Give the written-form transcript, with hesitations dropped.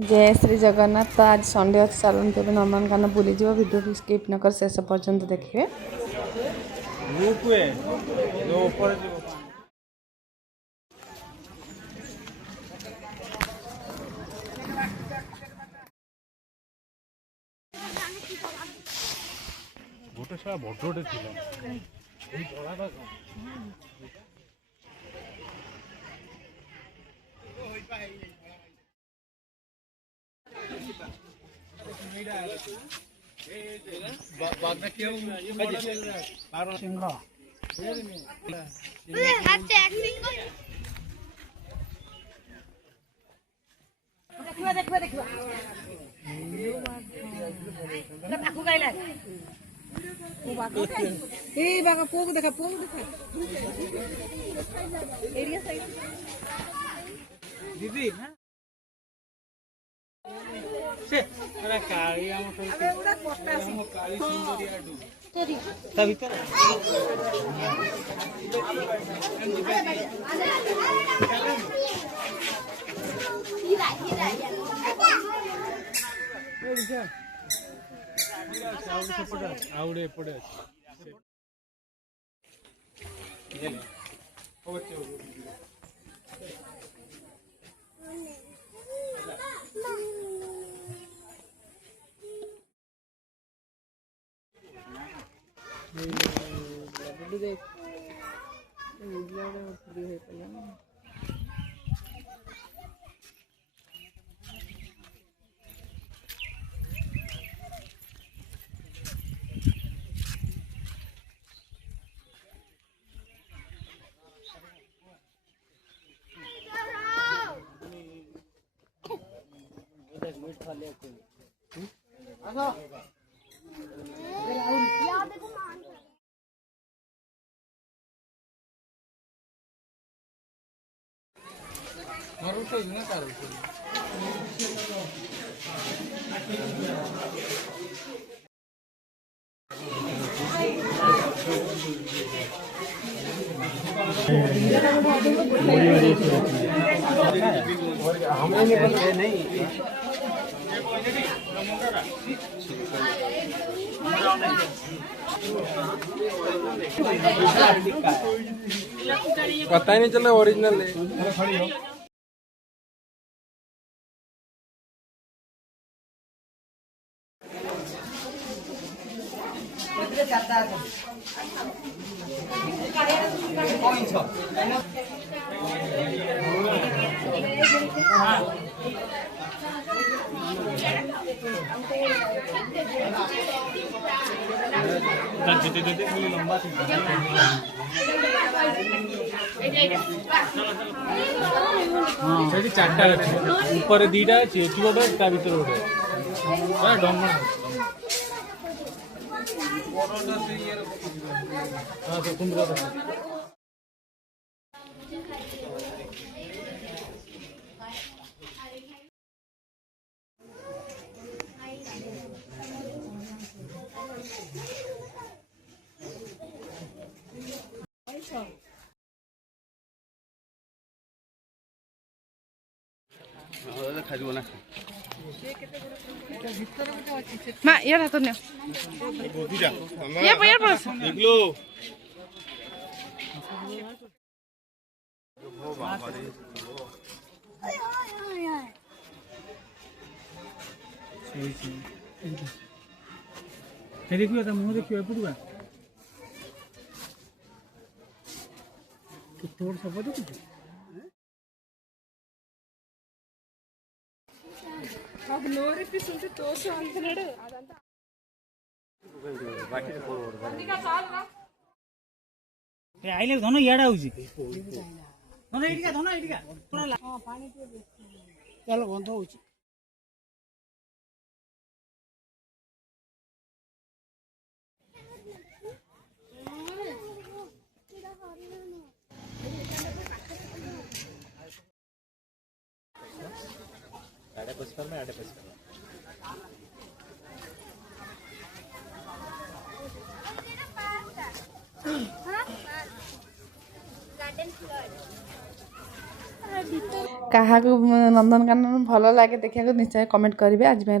जय श्री जगन्नाथ। तो आज संडे अच्छे चलते भी नंदनकानन बुली भिडियो भी स्किप न कर शेष पर्यंत देखिए। गोटे सारा बड़े दीदी आवड़े एपटे पता ही नहीं चला ओरिजिनल है। लंबा चार्टा ऊपर दीटा अच्छी गोटे ता भर गोटे डंग मा यार हाथ ने यार पर देखिए मुँह देखिए एपटा केते बड़ सब देखुच आइले धन इड़ा हूँ चलो बंध हो गार्डन फ्लोर କାହାକୁ ନନ୍ଦନକାନନ ଭଲ ଲାଗେ ଦେଖିବାକୁ ନିଶ୍ଚୟ କମେଣ୍ଟ କରିବେ। ଆଜି ପାଇଁ